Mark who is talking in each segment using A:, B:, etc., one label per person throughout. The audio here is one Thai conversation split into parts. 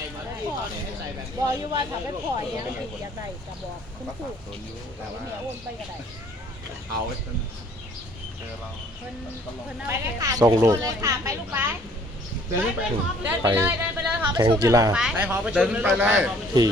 A: บอกอยู่ว่าถ้าไปปล่อยยังติดอยากได้กระบอกคุณครูแต่ว่าเนี่ยโอนไปก็ได้
B: เอา
A: ไปเลยค่ะ
C: ส่งลูก
A: เลยค่ะไปลูกไป
C: ไป
A: ไปเลยเดินไปเลย
C: แข่งกีฬา
B: เดินไปเลย
C: ที่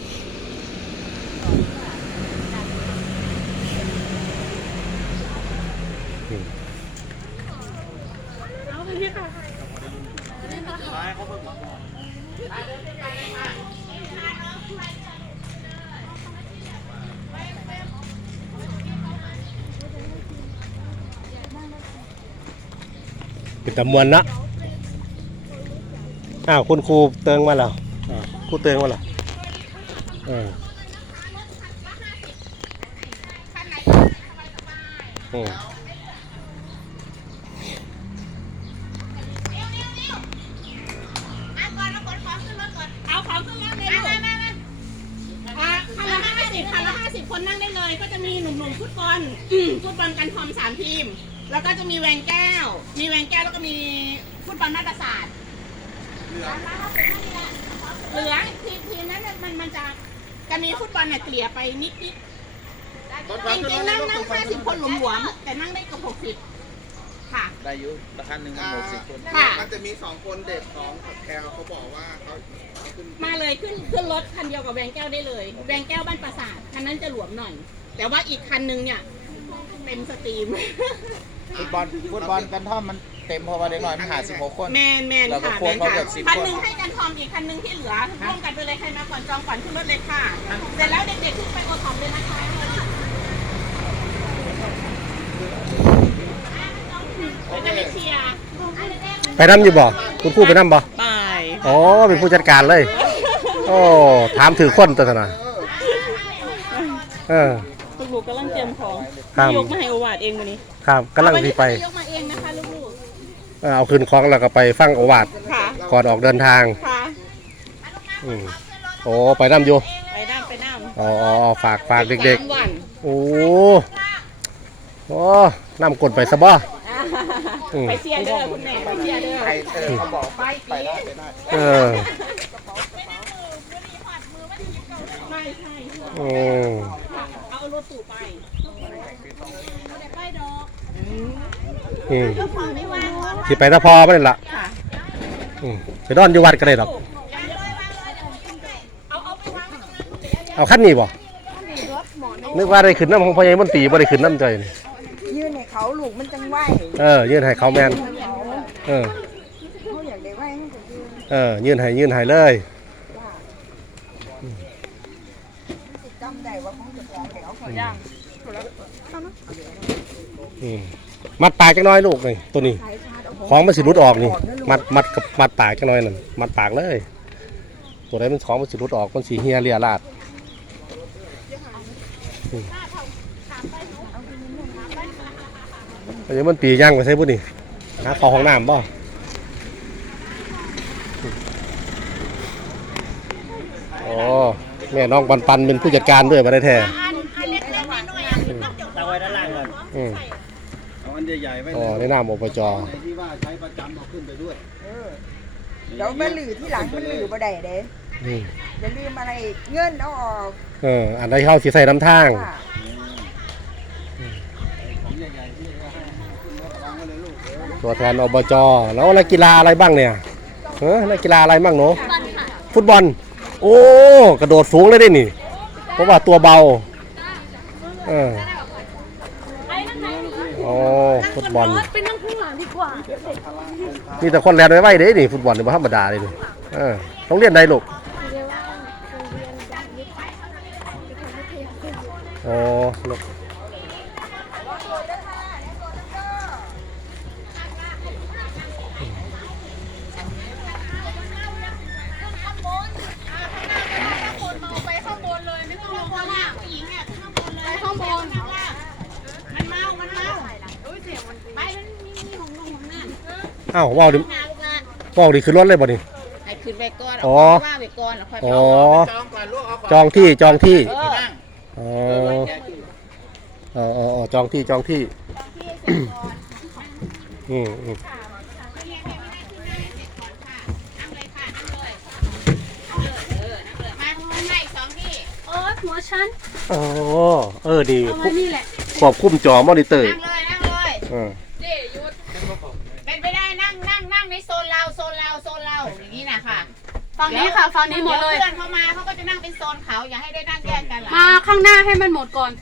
C: เป็นตะมวนนะอ้าวคุณครูเติงมาแล้วครูเติงมาแล้ว
A: เอาของขึ้นรถเลยลูกคันละ50คนนั่งได้เลยก็จะมีหนุ่มๆฟุตบอลกันทอม3 ทีมแล้วก็จะมีแวงแก้วแล้วก็มีฟุตบอลนาฏศาสตร์เหลือทีมนั้นมันจะมีฟุตบอลเกลี่ยไปนิดจริงๆนั่ง50 คนหลวมๆแต่นั่งได้กับ60ค่ะ
B: ได้ยุประคันหนึ่ง60 คนมันจะมี2 คนเด็ก2กับแคลเขาบอกว่าเขา
A: มาเลยขึ้นรถคันเดียวกับแวงแก้วได้เลยแวงแก้วบ้านปราสาทคันนั้นจะหลวมหน่อยแต่ว่าอีกคันนึงเนี่ยเต็มสตรีม
B: ฟุตบอลกันท่อมมันเต็มพอมาเด็กหน่อยมันหา16 คน
A: แมนค่ะคันนึงให้กันทอมอีกคันนึงที่เหลือร่วมกันไปเลยใครมาก่อนจองก่อนขึ้นรถเลยค่ะเสร็จแล้วเด็กๆขึ้นไปโอท็อปเลยนะคะจะไปเชียร์
C: ไปนั่งอยู่บ่คุณครูไปนั่งบ่
A: ไป
C: อ๋อเป็นผู้จัดการเลยโอ้ถามถือคนตัวนะ
A: ลูกกำลังเตรียมของยกมาให้โอวาทเองวันนี้
C: ครับกำลังที่ไป
A: ยกมาเองนะคะลูก
C: เอาคืนของแล้วก็ไปฟังโอวาทก่อนออกเดินทางโอ้ไปนั่งอยู่
A: ไปนั่ง
C: อ๋อฝากเด็กๆโอ้น้ำกดไปซะบ่
A: ไปเชียร์เด้อคุณแม่ไปเชียร์เด้อ
B: เขาบอกไปได้
A: เอารถตู้ไป
C: สิไปถ้าพอไม่ได้ละจะนอนอยู่วัดก็ได้หรอกเอาขั้นนี้บ่นึกว่าได้ขึ้นน้ำของพ่อใหญ่มนตรีบ่ได้ขึ้นน้ำใจ
D: ยื่นให้เขาลูกมันจังไหว
C: ยื่นให้เขาแมน
D: เขาอยากได้ไหว
C: ยื่นให้เลย
D: จำได้ว่าของจะของแถวขอย่าง
C: มัดปากจังน้อยลูกนี่ตัวนี้ของมันสิรุดออกนี่มัดปากจังน้อยนั่นมัดปากเลยตัวไหนมันของมันสิรุดออกมันสีเฮียเลียราดอันนี้มันปีย่างไปใช่ปุ๊นี่หาของน้ำบ่โอ้แม่น้องปันเป็นผู้จัดการด้วยมาได้แท้
B: ตั้งไว้ด้านล่างก่อนเอาอันใหญ่ๆไว้
C: ในนามอบจ
B: ที่ว่าใช้ประจำเอาขึ้นไปด้วย
D: เดี๋ยวมาหลือที่หลังมันหลือบ่ได้เด้อย่าลืมอะไรเงินเอาออก
C: อันใดเข้าสีใส่น้ำทางตัวแทนอบจแล้วนักกีฬาอะไรบ้างเนี่ยนักกีฬาอะไรบ้างหนูฟุตบอลโอ้กระโดดสูงเลยได้นี่เพราะว่าตัวเบาฟุตบอล
A: เป็นนั่งข้างหลังดีกว่า
C: มีแต่คนแลนไว้เด้นี่ฟุตบอลนี่บ่ธรรมดาเลยนี่ต้องเรียนใดลูกลูกอ้าวว้าวดิขึ้นรถเลยบ่นี่
A: ขึ้นไปก่อนว่าไปก่อนแล้วค่อยไป
C: จองที่จองที่
E: ฉัน
C: อ๋อดี
E: เอาไว้นี่แหละ
C: ควบคุมจอมอนิเตอร์
A: นั่งเลยนั่งเลย
C: อ่า
A: เป็นไปได้นั่งในโซนเราอย่างนี้นะค่ะ
E: ฝั่งนี้ค่ะฝั่งนี้หมดเลย
A: เพื่อนเขามาเขาก็จะนั่งเป็นโซนเขาอย่าให้ได้นั่งแยกกันหรอ
E: มาข้างหน้าให้มันหมดก่อน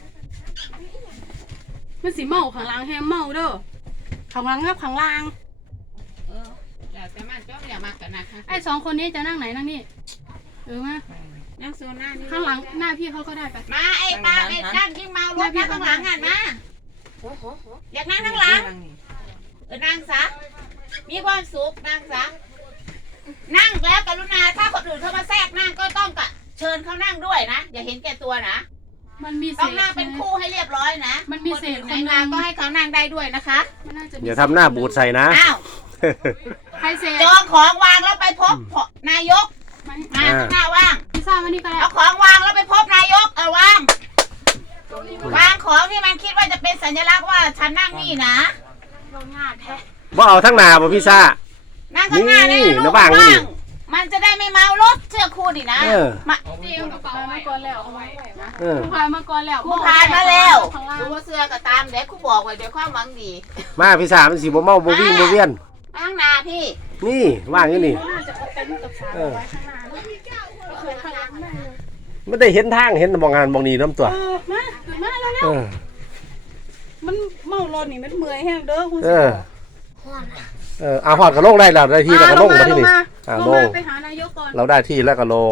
E: มันสีเมาข้างหล่างแฮมเมาเด้อข้างหล่างกับข้างล่าง
A: อย่าแต่มันก็อย่ามากันนะคะ
E: ไอ้2คนนี้จะนั่งไหนนั่งนี่มา
A: นั่งโซนหน้านี่
E: ข้างหลังหน้าพี่เขาก็ได้ไป
A: มาไอ้ตาไอ้นั่งที่เมารถนั่งข้างหลังอ่ะมาอยากนั่งข้างหลังนั่งซะมีความสุขนั่งซะนั่งแล้วกรุณาถ้าคนอื่นเขามาแทรกนั่งก็ต้องเชิญเขานั่งด้วยนะอย่าเห็นแก่ตัวนะ
E: มันมีเศ
A: ต้อง
E: ษ
A: นั่งเป็นคู่ให้เรียบร้อยนะ
E: มันมีเศษ
A: ค
E: คน น
A: มา
E: นึง
A: ก็ให้เขานั่งได้ด้วยนะคะ
E: มันน่าจะมี
C: อย่าทำหน้าบูดใส่นะ
A: อ้าว
E: ใครเศษ
A: จองของวางแล้วไปพบนายก
E: ไม่
A: มาข้างหน้าว่าง
E: พี่ซ่ามานี่ก็ได้
A: เอาของวางแล้วไปพบนายกวางของที่มันคิดว่าจะเป็นสัญลักษณ์ว่าฉันนั่งนี่นะ
E: ลงง่าแท้
C: ว่าเอาทั้งหนาบ่พี่ซ่า
A: นั่งข้างหน้าได้
C: นี่
A: ลูก
C: ระหว่างนี่
A: มันจะได้ไม่เมารถเชื่อครูดินะ
C: เออ
A: มา
E: เจียวกระเป๋ามาก่อนแล้วเอาไว้นะ
C: เออ
E: ผู้พายมาก่อนแล้ว
A: ครูพายมาแล้ว
E: ข้างล่าง
A: ดูว่าเสื้อก็ตามเดี๋ยวครูบอกไว้เดี๋ยวความหวังดี
C: มาพี่ซ่ามันสิบ่เมาบ่วิ่งบ่เวียน
A: ข้างหน้าพี่
C: นี่ว่างอยู่นี่
E: น่าจะเอาเต็นท์กับสายเอาไว้ข้างหน้านะเคยข้างหลังแม่เลย
C: ไม่ได้เห็นทางเห็นมองงานมองนี้น้ำตัว
E: มาขึ้นมาแล้ว
C: เออ
E: มันเมารถนี่มันเมื่อยแห้งเด้อคุณ
C: เออเอาหอดกระโลงได้แล้วได้ที่แล้วกระโลงมาที่นี่
E: ลง
C: ลง
E: ไปหานายกก่อน
C: เราได้ที่แล้วก็ลง